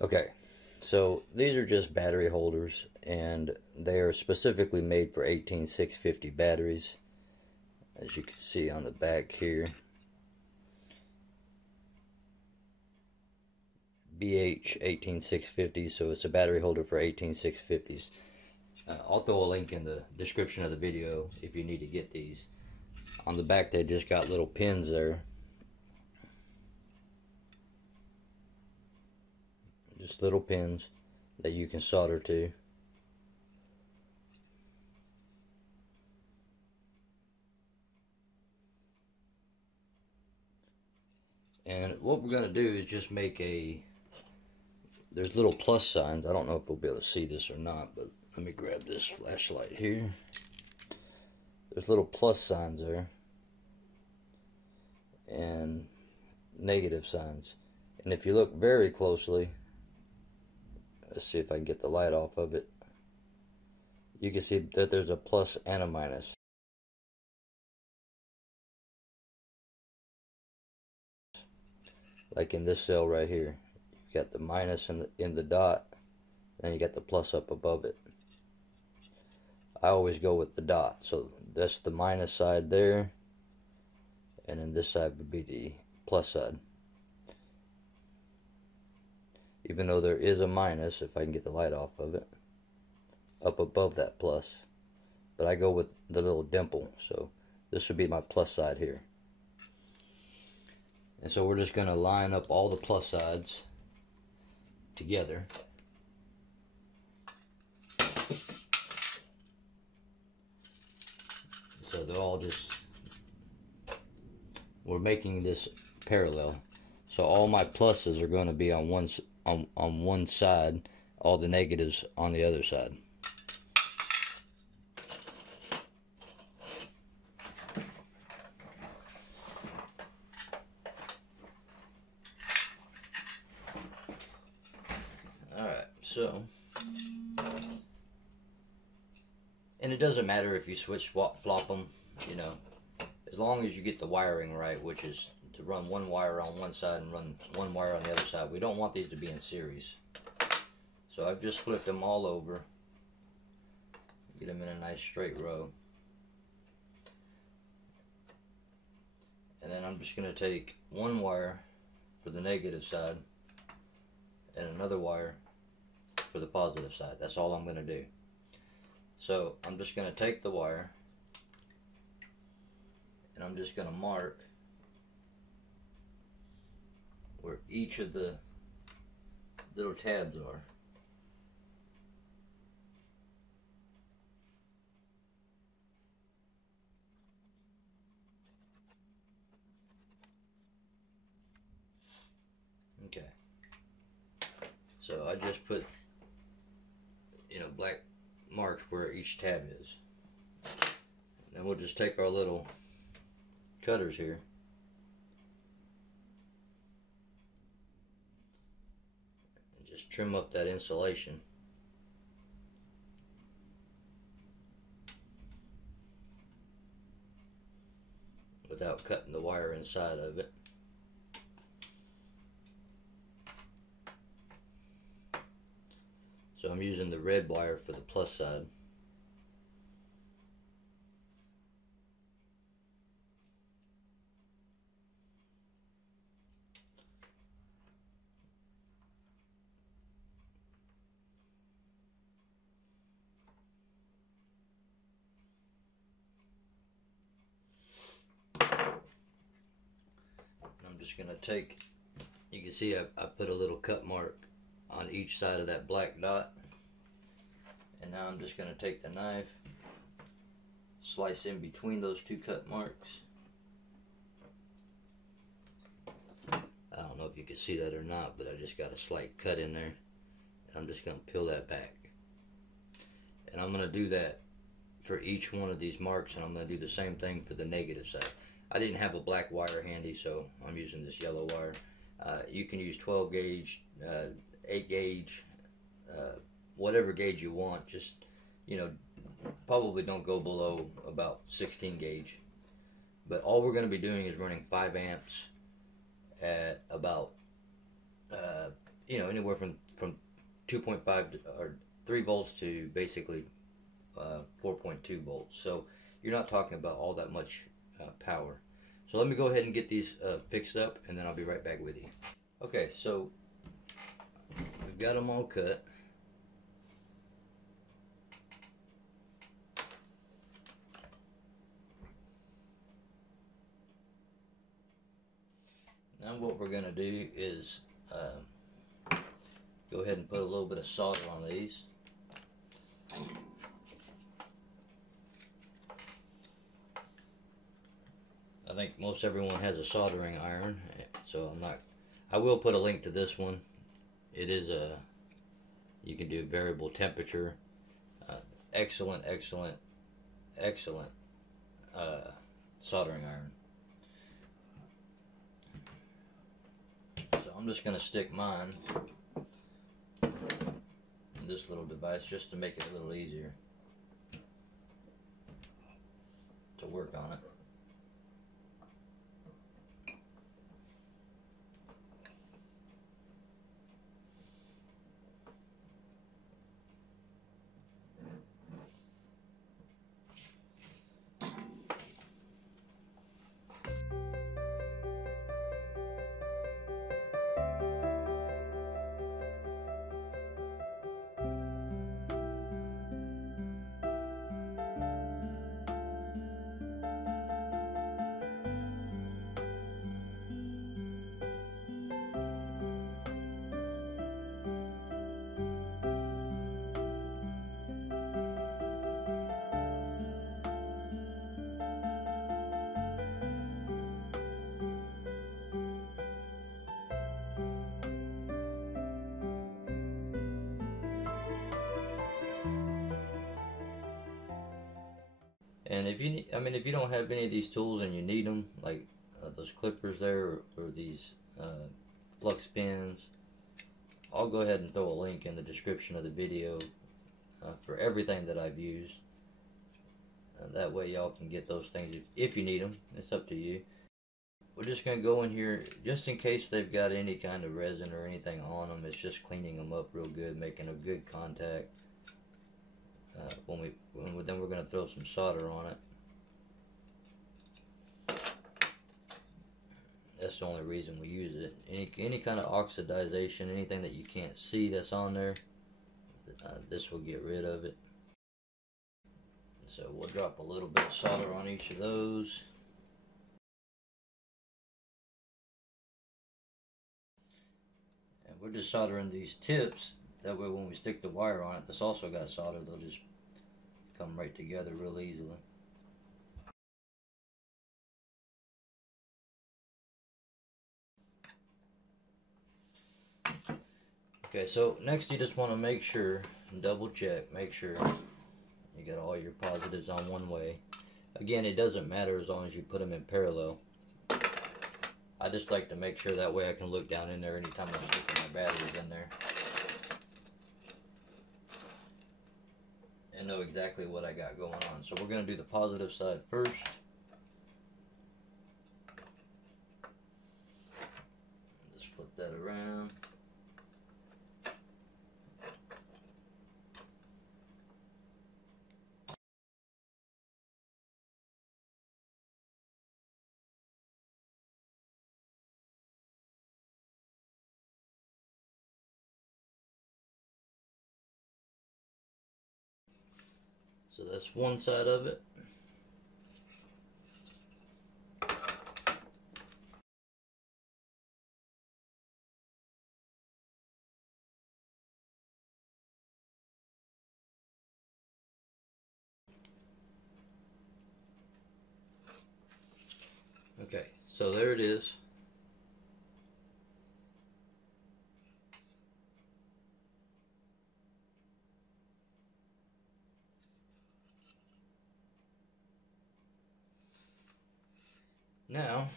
Okay, so these are just battery holders, and they are specifically made for 18650 batteries, as you can see on the back here. BH 18650, so it's a battery holder for 18650s. I'll throw a link in the description of the video if you need to get these. On the back they just got little pins there. Just little pins that you can solder to. And what we're going to do is just make there's little plus signs. I don't know if we'll be able to see this or not, but let me grab this flashlight here. There's little plus signs there and negative signs. And if you look very closely, let's see if I can get the light off of it, you can see that there's a plus and a minus. Like in this cell right here, you got the minus in the dot, and you got the plus up above it. I always go with the dot, so that's the minus side there, and then this side would be the plus side. Even though there is a minus, if I can get the light off of it, up above that plus, but I go with the little dimple, so this would be my plus side here. And so we're just going to line up all the plus sides together. So they're all just, we're making this parallel. So all my pluses are going to be on one side, all the negatives on the other side. Alright, so, and it doesn't matter if you switch flop them, you know, as long as you get the wiring right, which is to run one wire on one side and run one wire on the other side. We don't want these to be in series. So I've just flipped them all over, get them in a nice straight row. And then I'm just going to take one wire for the negative side and another wire for the positive side. That's all I'm going to do. So I'm just going to take the wire and I'm just going to mark where each of the little tabs are. Okay. So I just put, you know, black marks where each tab is. And then we'll just take our little cutters here and just trim up that insulation. Without cutting the wire inside of it. So I'm using the red wire for the plus side. I'm just going to take, you can see I put a little cut mark on each side of that black dot. And now I'm just going to take the knife, slice in between those two cut marks. I don't know if you can see that or not, but I just got a slight cut in there. I'm just going to peel that back. And I'm going to do that for each one of these marks, and I'm going to do the same thing for the negative side. I didn't have a black wire handy, so I'm using this yellow wire. You can use 12 gauge, 8 gauge, whatever gauge you want. Just, you know, probably don't go below about 16 gauge. But all we're going to be doing is running 5 amps at about, you know, anywhere from from 2.5 or 3 volts to basically 4.2 volts. So you're not talking about all that much power. So let me go ahead and get these fixed up, and then I'll be right back with you. Okay, so we've got them all cut. Now what we're going to do is go ahead and put a little bit of solder on these. I think most everyone has a soldering iron, so I will put a link to this one. It is you can do variable temperature. Excellent soldering iron. So I'm just going to stick mine in this little device just to make it a little easier to work on it. And if you need, if you don't have any of these tools and you need them, like those clippers there, or these flux pens, I'll go ahead and throw a link in the description of the video for everything that I've used. That way y'all can get those things if you need them. It's up to you. We're just going to go in here, just in case they've got any kind of resin or anything on them. It's just cleaning them up real good, making a good contact. Then we're going to throw some solder on it. That's the only reason we use it. Any kind of oxidization, anything that you can't see that's on there, this will get rid of it. So we'll drop a little bit of solder on each of those. And we're just soldering these tips. That way when we stick the wire on it, that's also got solder, they'll just come right together real easily. Okay, so next you just want to make sure, double check, make sure you got all your positives on one way. Again, it doesn't matter as long as you put them in parallel. I just like to make sure that way I can look down in there anytime I'm sticking my batteries in there and know exactly what I got going on. So we're going to do the positive side first. Just flip that around. So that's one side of it. Okay, so there it is. Now,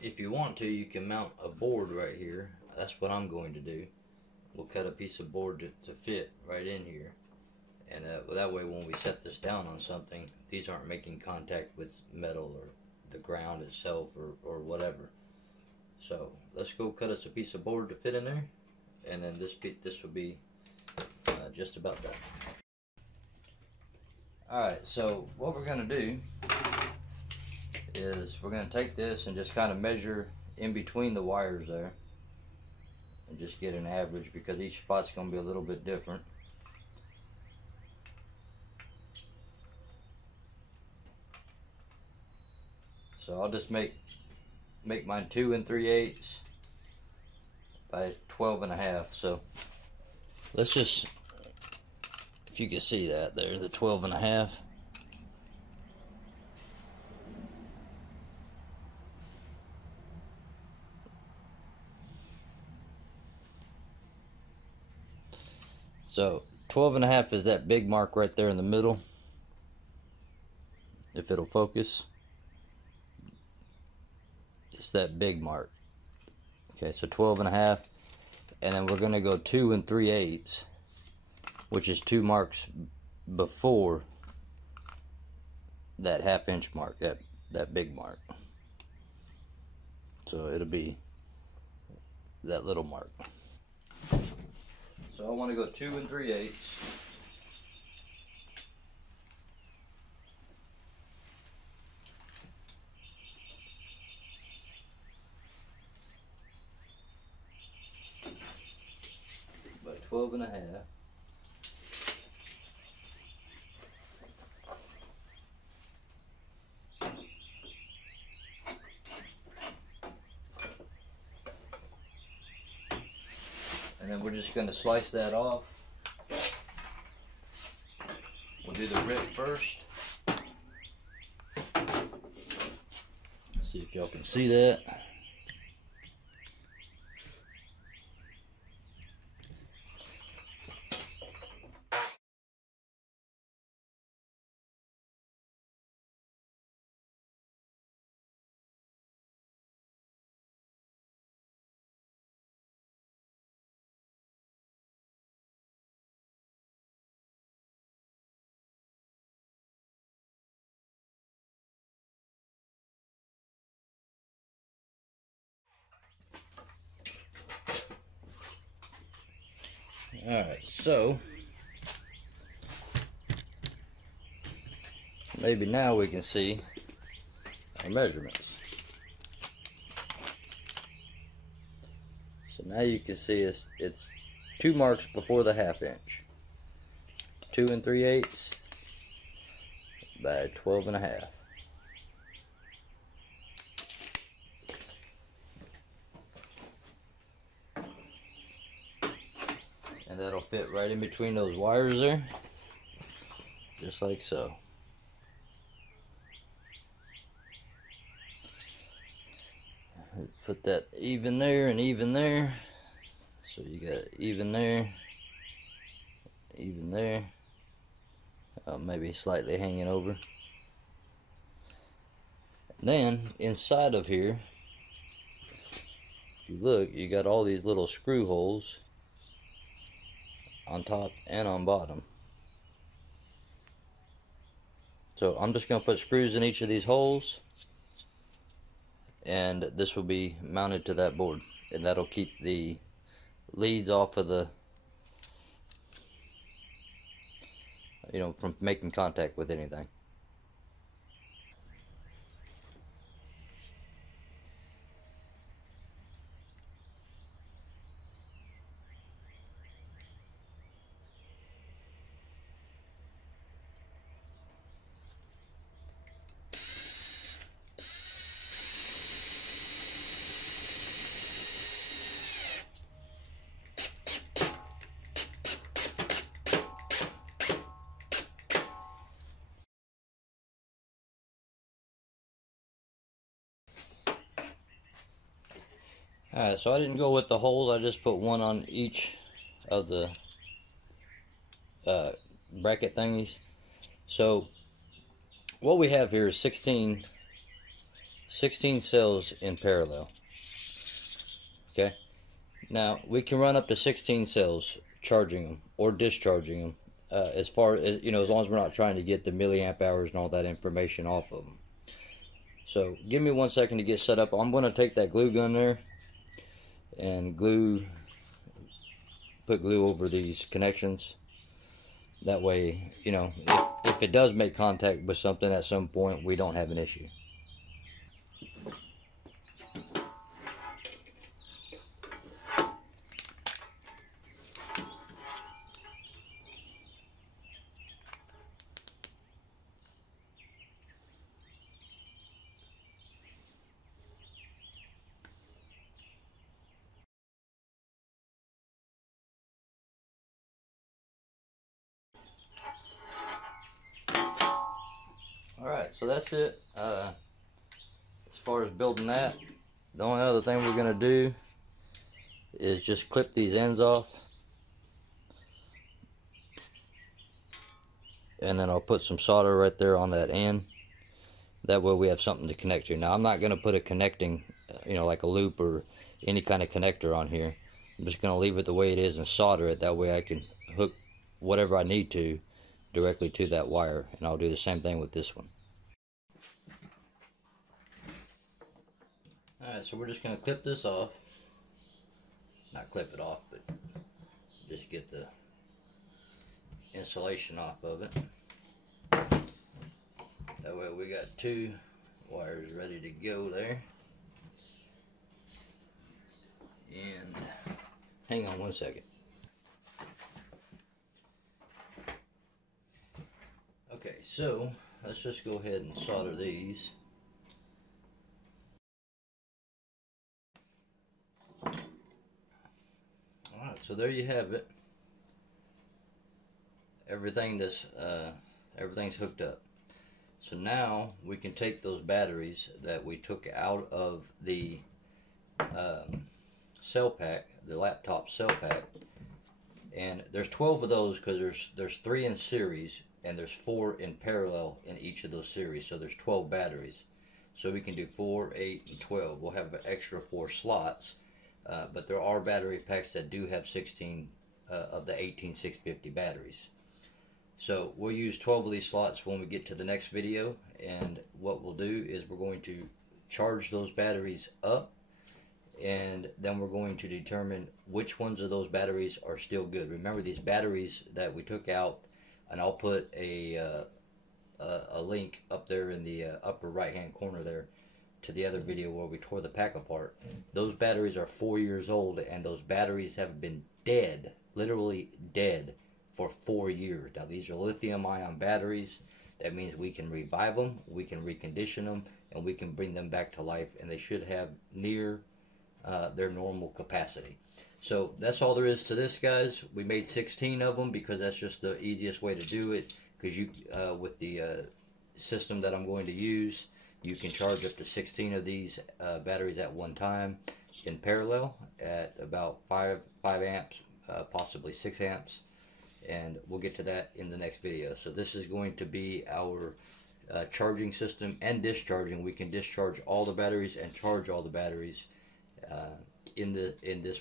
if you want to, you can mount a board right here. That's what I'm going to do. We'll cut a piece of board to fit right in here. And that way when we set this down on something, these aren't making contact with metal or the ground itself or whatever. So let's go cut us a piece of board to fit in there, and then this will be just about done. Alright, so what we're going to do is we're going to take this and just kind of measure in between the wires there and just get an average, because each spot's going to be a little bit different. So I'll just make mine 2 3/8 by 12.5. So let's just, if you can see that there, the 12.5. So 12.5 is that big mark right there in the middle, if it'll focus. It's that big mark. Okay, so 12.5, and then we're going to go 2 3/8, which is 2 marks before that 1/2 inch mark, that big mark. So it'll be that little mark. So I want to go 2 3/8. By 12.5. And then we're just going to slice that off. We'll do the rip first. See if y'all can see that. Alright, so maybe now we can see our measurements. So now you can see it's 2 marks before the 1/2 inch. 2 3/8 by 12.5. And that'll fit right in between those wires there, just like so. Put that even there and even there. So you got even there, maybe slightly hanging over. And then inside of here, if you look, you got all these little screw holes on top and on bottom. So I'm just going to put screws in each of these holes, and this will be mounted to that board, and that'll keep the leads off of the, from making contact with anything. Alright, so I didn't go with the holes, I just put one on each of the bracket thingies. So what we have here is 16 cells in parallel. Okay, now we can run up to 16 cells, charging them or discharging them, as far as, as long as we're not trying to get the milliamp hours and all that information off of them. So give me 1 second to get set up. I'm going to take that glue gun there and glue put glue over these connections. That way, you know, if it does make contact with something at some point, we don't have an issue. Alright, so that's it. As far as building that, the only other thing we're going to do is just clip these ends off. And then I'll put some solder right there on that end. That way we have something to connect to. Now I'm not going to put a connecting, you know, like a loop or any kind of connector on here. I'm just going to leave it the way it is and solder it. That way I can hook whatever I need to directly to that wire. And I'll do the same thing with this one. Alright, so we're just going to clip this off. Not clip it off, but just get the insulation off of it. That way we got two wires ready to go there. And hang on one second. Okay, so let's just go ahead and solder these. Alright, so there you have it. Everything's hooked up. So now we can take those batteries that we took out of the cell pack, the laptop cell pack, and there's 12 of those because there's 3 in series and there's 4 in parallel in each of those series. So there's 12 batteries. So we can do 4, 8, and 12. We'll have an extra 4 slots, but there are battery packs that do have 16 of the 18650 batteries. So we'll use 12 of these slots when we get to the next video, and what we'll do is we're going to charge those batteries up, and then we're going to determine which ones of those batteries are still good. Remember, these batteries that we took out, and I'll put a link up there in the upper right hand corner there to the other video where we tore the pack apart. Those batteries are 4 years old, and those batteries have been dead, literally dead, for 4 years. Now these are lithium ion batteries. That means we can revive them, we can recondition them, and we can bring them back to life, and they should have near their normal capacity. So that's all there is to this, guys. We made 16 of them because that's just the easiest way to do it, because you with the system that I'm going to use, you can charge up to 16 of these batteries at one time in parallel at about 5 amps, possibly 6 amps. And we'll get to that in the next video. So this is going to be our charging system and discharging. We can discharge all the batteries and charge all the batteries in this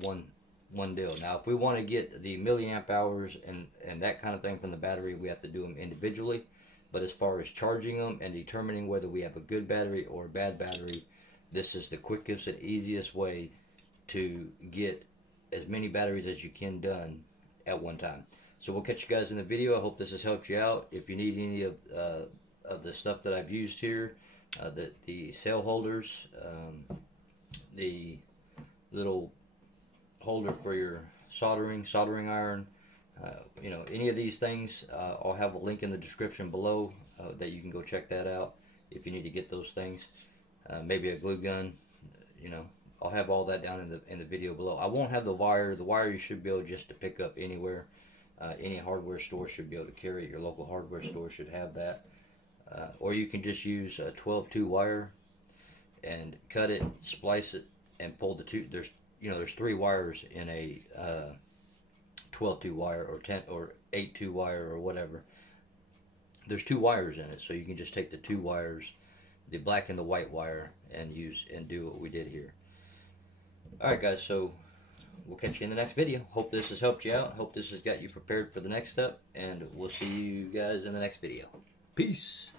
one deal. Now, if we want to get the milliamp hours and that kind of thing from the battery, we have to do them individually. But as far as charging them and determining whether we have a good battery or a bad battery, this is the quickest and easiest way to get as many batteries as you can done at one time. So we'll catch you guys in the video. I hope this has helped you out. If you need any of the stuff that I've used here, the cell holders, the little holder for your soldering iron, you know, any of these things, I'll have a link in the description below that you can go check that out if you need to get those things. Maybe a glue gun, you know. I'll have all that down in the video below. I won't have the wire. The wire you should be able just to pick up anywhere. Any hardware store should be able to carry it. Your local hardware store should have that. Or you can just use a 12-2 wire and cut it, splice it, and pull the two. There's 3 wires in a 12-2 wire or 10 or 8-2 wire or whatever. There's 2 wires in it, so you can just take the 2 wires, the black and the white wire, and do what we did here. Alright guys, so we'll catch you in the next video. Hope this has helped you out. Hope this has got you prepared for the next step, and we'll see you guys in the next video. Peace!